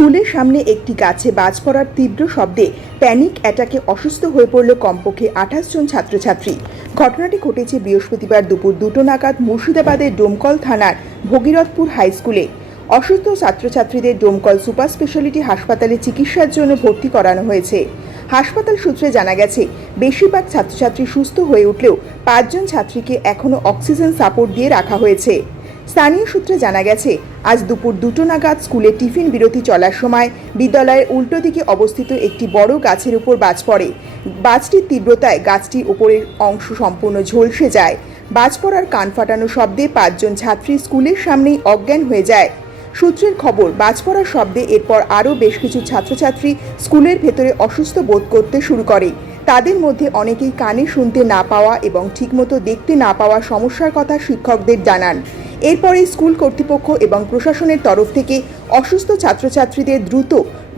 স্কুলের সামনে একটি গাছে বাজ পড়ার তীব্র শব্দে প্যানিক অ্যাটাকে অসুস্থ হয়ে পড়ল কমপক্ষে আঠাশ জন ছাত্রছাত্রী। ঘটনাটি ঘটেছে বৃহস্পতিবার দুপুর দুটো নাগাদ মুর্শিদাবাদের ডোমকল থানার ভগীরথপুর হাই স্কুলে। অসুস্থ ছাত্রছাত্রীদের ডোমকল সুপার স্পেশালিটি হাসপাতালে চিকিৎসার জন্য ভর্তি করানো হয়েছে। হাসপাতাল সূত্রে জানা গেছে, বেশিরভাগ ছাত্রছাত্রী সুস্থ হয়ে উঠলেও পাঁচজন ছাত্রীকে এখনও অক্সিজেন সাপোর্ট দিয়ে রাখা হয়েছে। স্থানীয় সূত্রে জানা গেছে, আজ দুপুর দুটো নাগাদ স্কুলে টিফিন বিরতি চলার সময় বিদ্যালয়ের উল্টো দিকে অবস্থিত একটি বড় গাছের উপর বাজ পড়ে। বাজটির তীব্রতায় গাছটির উপরের অংশ সম্পূর্ণ ঝলসে যায়। বাজ পড়ার কান ফাটানো শব্দে পাঁচজন ছাত্রী স্কুলের সামনেই অজ্ঞান হয়ে যায়। সূত্রের খবর, বাজ পড়ার শব্দে এরপর আরও বেশ কিছু ছাত্রছাত্রী স্কুলের ভেতরে অসুস্থ বোধ করতে শুরু করে। তাদের মধ্যে অনেকেই কানে শুনতে না পাওয়া এবং ঠিকমতো দেখতে না পাওয়া সমস্যার কথা শিক্ষকদের জানান। এরপরে স্কুল কর্তৃপক্ষ এবং প্রশাসনের তরফ থেকে অসুস্থ ছাত্রছাত্রীদের দ্রুত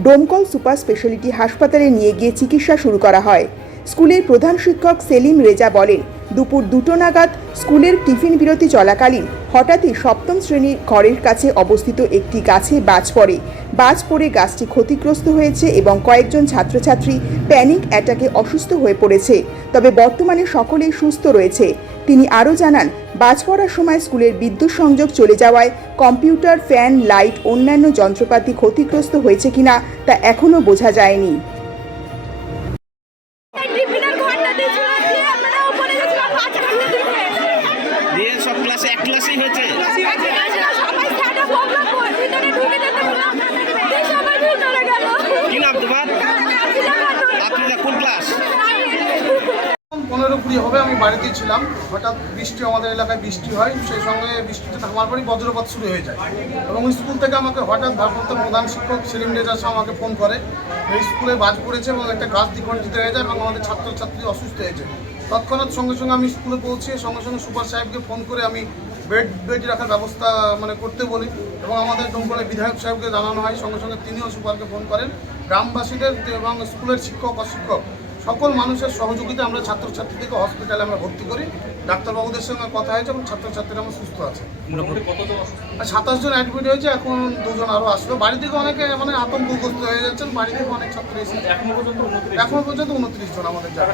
ডোমকল সুপার স্পেশালিটি হাসপাতালে নিয়ে গিয়ে চিকিৎসা শুরু করা হয়। স্কুলের প্রধান শিক্ষক সেলিম রেজা বলেন দুপুর দুটো নাগাদ স্কুলের টিফিন বিরতি চলাকালীন হঠাৎই সপ্তম শ্রেণির ঘরের কাছে অবস্থিত একটি গাছে বাজ পড়ে। বাজ পড়ে গাছটি ক্ষতিগ্রস্ত হয়েছে এবং কয়েকজন ছাত্রছাত্রী প্যানিক অ্যাটাকে অসুস্থ হয়ে পড়েছে। তবে বর্তমানে সকলেই সুস্থ রয়েছে। তিনি আরও জানান, বাজ পড়ার সময় স্কুলের বিদ্যুৎ সংযোগ চলে যাওয়ায় কম্পিউটার, ফ্যান, লাইট, অন্যান্য যন্ত্রপাতি ক্ষতিগ্রস্ত হয়েছে কিনা তা এখনও বোঝা যায়নি। ক্লাসে এক ক্লাসেই হয়েছে। পনেরো কুড়ি হবে, আমি বাড়িতেই ছিলাম। হঠাৎ বৃষ্টি, আমাদের এলাকায় বৃষ্টি হয়, সেই সঙ্গে বৃষ্টিতে থামার পরই বজ্রপাত শুরু হয়ে যায়। এবং স্কুল থেকে আমাকে হঠাৎ ভারপ্রাপ্ত প্রধান শিক্ষক সেলিম রেজা শাহ আমাকে ফোন করে। স্কুলে বাজ পড়েছে এবং একটা গাছ দ্বিখণ্ডিত হয়ে যায় এবং আমাদের ছাত্রছাত্রী অসুস্থ হয়েছে। তৎক্ষণাৎ সঙ্গে সঙ্গে আমি স্কুলে পৌঁছে সঙ্গে সঙ্গে সুপার সাহেবকে ফোন করে আমি বেড বেড রাখার ব্যবস্থা মানে করতে বলি। এবং আমাদের ডোমকলের বিধায়ক সাহেবকে জানানো হয়। সঙ্গে সঙ্গে তিনিও সুপারকে ফোন করেন। গ্রামবাসীদের এবং স্কুলের শিক্ষক, অশিক্ষক সকল মানুষের সহযোগিতা আমরা ছাত্রছাত্রীদেরকে হসপিটালে আমরা ভর্তি করি। ডাক্তারবাবুদের সঙ্গে কথা হয়েছে এবং ছাত্রছাত্রীরা আমার সুস্থ আছে। আর সাতাশ জন অ্যাডমিট হয়েছে এখন দুজন আরও আসবে বাড়ি থেকে অনেকে মানে আতঙ্কগ্রস্ত হয়ে যাচ্ছেন বাড়ি থেকে অনেক ছাত্র এসেছে এখনও পর্যন্ত উনত্রিশ জন? আমাদের যারা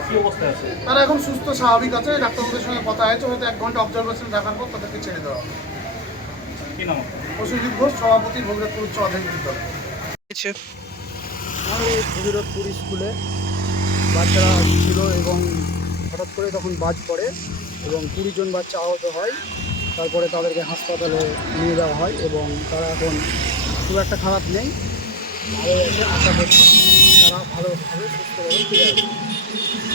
তারা এখন সুস্থ স্বাভাবিক আছে। ডাক্তারবাবুদের সঙ্গে কথা হয়েছে হয়তো এক ঘণ্টা অবজারভেশন রাখার পর তাদেরকে ছেড়ে দেওয়া হবে। প্রসেনজিৎ ঘোষ সভাপতি ভগীরথপুর উচ্চ মাধ্যমিক বিদ্যালয়। আমি ভগীরথপুর স্কুলে বাচ্চারা ছিল এবং হঠাৎ করে তখন বাজ পড়ে এবং কুড়িজন বাচ্চা আহত হয়। তারপরে তাদেরকে হাসপাতালে নিয়ে যাওয়া হয় এবং তারা এখন খুব একটা খারাপ নেই। ভালো আছে, আশা করছি তারা ভালোভাবে সুস্থভাবে ফিরে আসবে